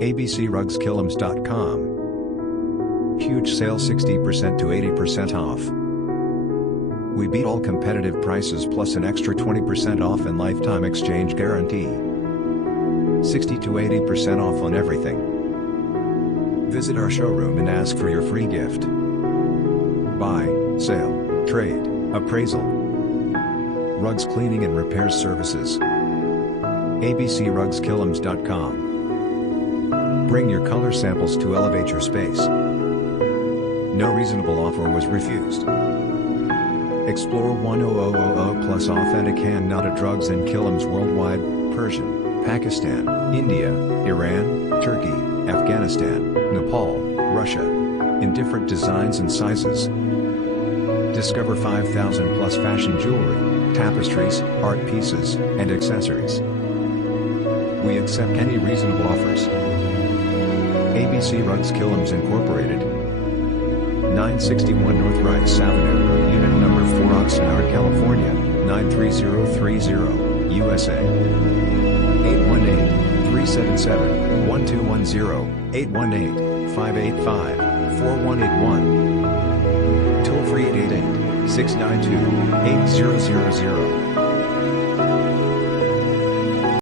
abcrugskilims.com. Huge sale, 60% to 80% off. We beat all competitive prices plus an extra 20% off and lifetime exchange guarantee. 60 to 80% off on everything. Visit our showroom and ask for your free gift. Buy, sale, trade, appraisal. Rugs cleaning and repair services. abcrugskilims.com. Bring your color samples to elevate your space. No reasonable offer was refused. Explore 10,000 plus authentic hand-knotted rugs and kilims worldwide: Persian, Pakistan, India, Iran, Turkey, Afghanistan, Nepal, Russia. In different designs and sizes. Discover 5,000 plus fashion jewelry, tapestries, art pieces, and accessories. We accept any reasonable offers. ABC Rugs Kilims Incorporated, 961 North Rice Avenue, Unit Number 4, Oxnard, California, 93030, USA. 818-377-1210, 818-585-4181. Toll free 888-692-8000.